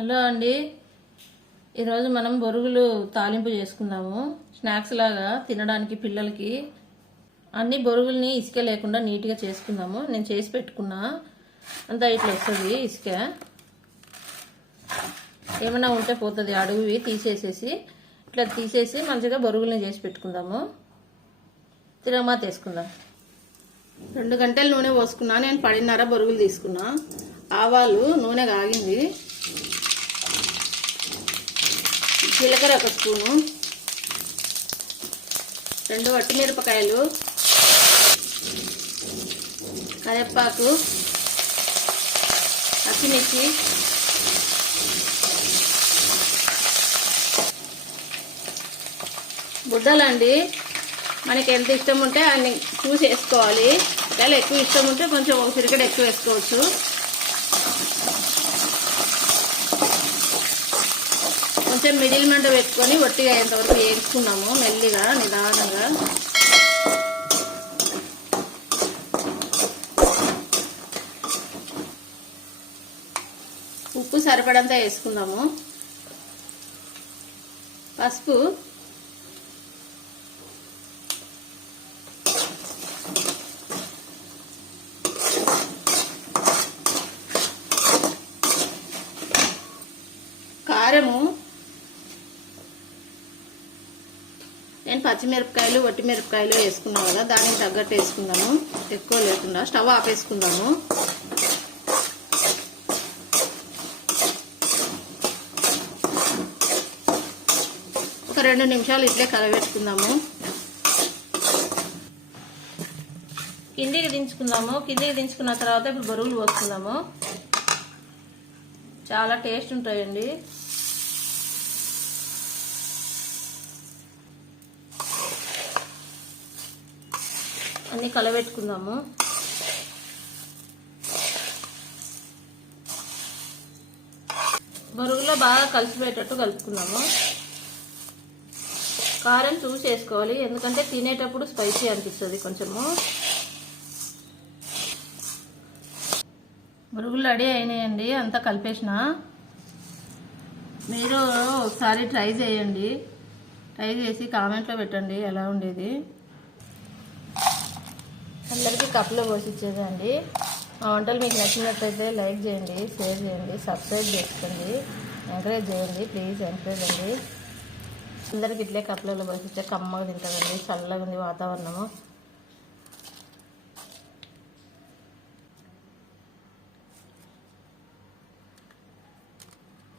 Hello అండి, ఈరోజు మనం బొరుగులు తాలింపు చేసుకుందాము. స్నాక్స్ లాగా తినడానికి పిల్లలకి. అన్ని బొరుగుల్ని ఇసుక లేకుండా నీట్గా చేసుకుందాము. నేను చేసి పెట్టుకున్నా, అంతా ఇట్లా వస్తుంది. ఇసుక ఏమన్నా ఉంటే పోతుంది, అడుగువి తీసేసేసి ఇట్లా తీసేసి మంచిగా బొరుగుల్ని చేసి పెట్టుకుందాము. తిరగమాత వేసుకుందాం. 2 గంటలు నూనె పోసుకున్నా. నేను 10:30 బొరుగులు తీసుకున్నా. ఆవాలు నూనె కాగింది. జీలకర్ర 1 స్పూను, 2 వట్టిమిరపకాయలు, కరివేపాకు, పచ్చిమిర్చి, బుడ్డలండి. మనకి ఎంత ఇష్టం ఉంటే అన్ని చూసి వేసుకోవాలి. ఒకవేళ ఎక్కువ ఇష్టం ఉంటే కొంచెం ఒక చిటికెడు ఎక్కువ వేసుకోవచ్చు. కొంచెం మిడిల్ మంట పెట్టుకొని ఒట్టిగా అయ్యేంతవరకు వేసుకున్నాము, మెల్లిగా నిదానంగా. ఉప్పు సరిపడంతా వేసుకుందాము. పసుపు, కారము, నేను పచ్చిమిరపకాయలు వట్టిమిరపకాయలు వేసుకున్నాం కదా, దానికి తగ్గట్టు వేసుకుందాము. ఎక్కువ లేకుండా స్టవ్ ఆపేసుకుందాము. ఒక 2 నిమిషాలు ఇట్లే కలబెట్టుకుందాము. కిందికి దించుకుందాము. కిందికి దించుకున్న తర్వాత ఇప్పుడు బొరుగులు పోసుకుందాము. చాలా టేస్ట్ ఉంటాయండి. అన్నీ కలబెట్టుకుందాము. బొరుగులో బాగా కలిసిపోయేటట్టు కలుపుకుందాము. కారం చూసి వేసుకోవాలి, ఎందుకంటే తినేటప్పుడు స్పైసీ అనిపిస్తుంది కొంచెము. బొరుగులు రెడీ అయినాయండి, అంతా కలిపేసిన. మీరు ఒకసారి ట్రై చేయండి. ట్రై చేసి కామెంట్లో పెట్టండి ఎలా ఉండేది. అందరికీ కప్పులో పోసి ఇచ్చేదండి. మా వంటలు మీకు నచ్చినట్లయితే లైక్ చేయండి, షేర్ చేయండి, సబ్స్క్రైబ్ చేసుకోండి, ఎంకరేజ్ చేయండి. ప్లీజ్ ఎంకరేజ్ అండి. అందరికి ఇట్లే కప్పులలో పోసి ఇచ్చే కమ్మగా తింటారండి. చల్లగా ఉంది వాతావరణము.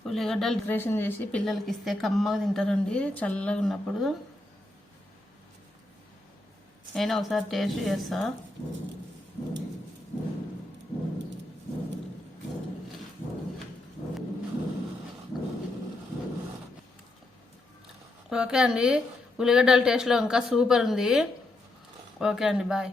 ఉల్లిగడ్డలు డెకరేషన్ చేసి పిల్లలకి ఇస్తే కమ్మగా తింటారండి చల్లగా ఉన్నప్పుడు. నేను ఒకసారి టేస్ట్ చేస్తా. ఓకే అండి, ఉల్లిగడ్డల టేస్ట్లో ఇంకా సూపర్ ఉంది. ఓకే అండి, బాయ్.